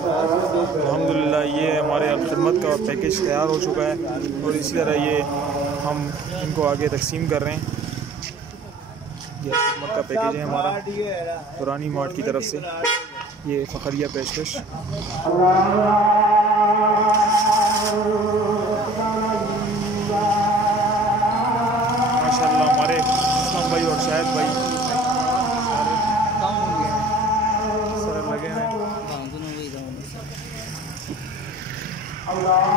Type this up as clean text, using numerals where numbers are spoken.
अल्हम्दुलिल्लाह ये हमारे खिदमत का पैकेज तैयार हो चुका है और इसी तरह ये हम इनको आगे तकसीम कर रहे हैं। ये खिदमत का पैकेज है हमारा पुरानी मार्ट की तरफ से। ये फ़खरिया पेशकश। माशाल्लाह हमारे इस्लाम भाई और शाहिद भाई सर लगे हैं। हाँ